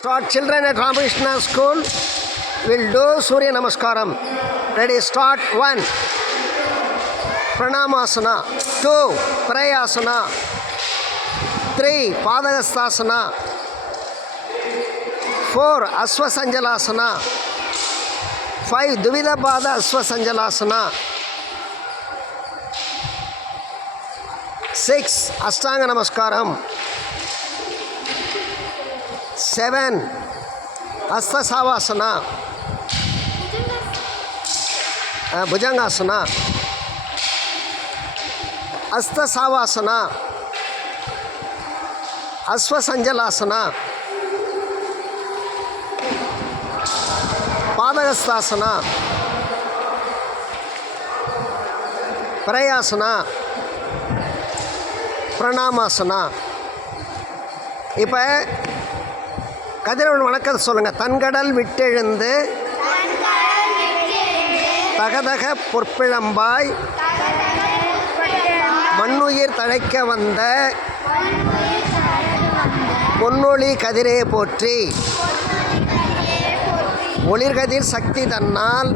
Start, children at Ramakrishna School will do Surya Namaskaram. Ready, start. 1. Pranamasana. 2. Prayasana. 3. Padahastasana. 4. Aswasanjalasana. 5. Dvida Pada Aswasanjalasana. 6. Ashtanga Namaskaram. 7. Hasta Savasana. Bhujangasana. Hasta Savasana. Aswasanjalasana. Padahastasana. Prayasana. Pranamasana. இப்போ கதிரவன் வணக்கத்தை சொல்லுங்கள். தன்கடல் விட்டெழுந்து தகதக பொற்பிழம்பாய் மண்ணுயிர் தழைக்க வந்த பொன்னொளி கதிரே போற்றி. ஒளிர்கதிர் சக்தி தன்னால்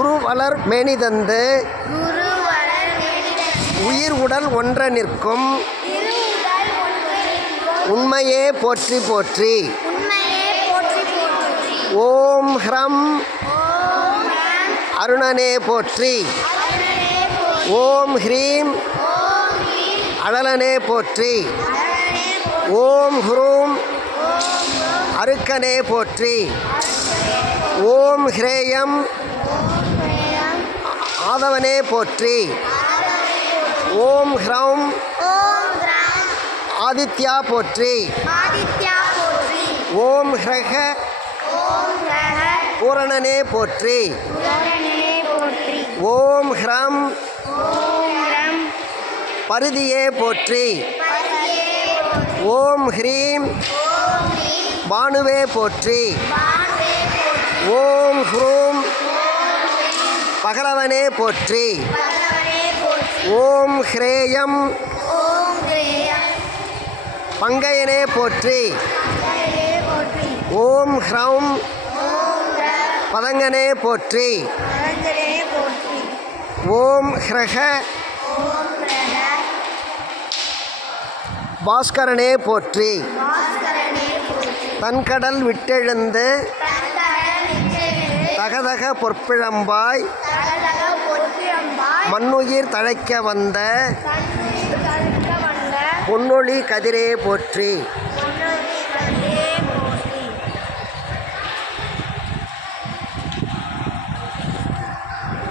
உருவளர் மேனி தந்து உயிர் உடல் ஒன்ற நிற்கும் உண்மையே போற்றி போற்றி. ஓம் ஹ்ரம் அருணனே போற்றி. ஓம் ஹ்ரீம் அழலனே போற்றி. ஓம் ஹ்ரூம் அருக்கனே போற்றி. ஓம் ஹ்ரேயம் ஆதவனே போற்றி. ஓம் ஹ்ரௌம் ஆதித்யா போற்றி. ஓம் ஹ்ரஹ பூரணனே போற்றி. ஓம் ஹ்ரம் பரிதியே போற்றி. ஓம் ஹ்ரீம் பானுவே போற்றி. ஓம் ஹ்ரூம் பகலவனே போற்றி. ஓம் ஹ்ரேயம் பங்கையனே போற்றி. ஓம் ஹ்ரௌம் பதங்கனே போற்றி. ஓம் ஹ்ரஹ பாஸ்கரனே போற்றி. தன்கடல் விட்டெழுந்து தகதக பொற்பிழம்பாய் மண்ணுயிர் தழைக்க வந்த பொன்னொளி கதிரே போற்றி.